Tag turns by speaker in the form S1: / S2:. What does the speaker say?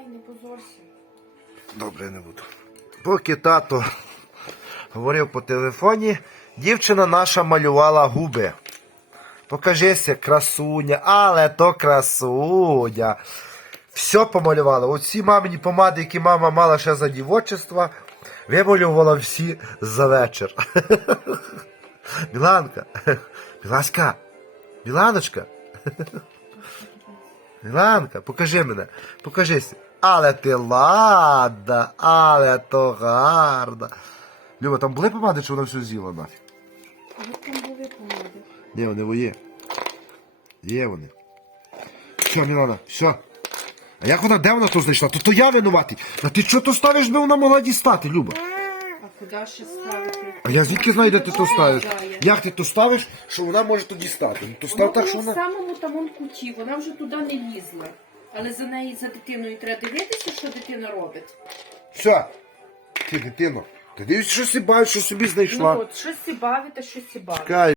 S1: Давай, не позорся.
S2: Добре, не буду. Поки тато говорив по телефоні, дівчина наша малювала губи. Покажися, красуня, але то красуня. Все помалювала. Оці мамині помади, які мама мала ще за дівочества, вималювала всі за вечір. Біланка, Біласька, Біланочка. Міланка, покажи мене, покажися. Але ти ладна, але то гарна. Люба, там були помади, чи вона все з'їла нафіг?
S1: Там були помади.
S2: Ні, вони є. Є вони. Все, Мілана, все. А як вона, де вона то знайшла? То то я винуватий. А ти що то ставиш, би вона могла дістати, Люба?
S1: А куди ще ставити?
S2: А я звідки знаю, де ти то ставиш? Як ти то ставиш, що вона може то дістати? Ну, то став так, що
S1: в
S2: вона.
S1: самому там он куті, вона вже туди не лізла. Але за неї, за дитиною треба дивитися, що дитина робить.
S2: Все. Ти, дитино, ти дивишся, що собі що собі знайшла.
S1: Ну от, щось а щось і бавить.
S2: Чекай.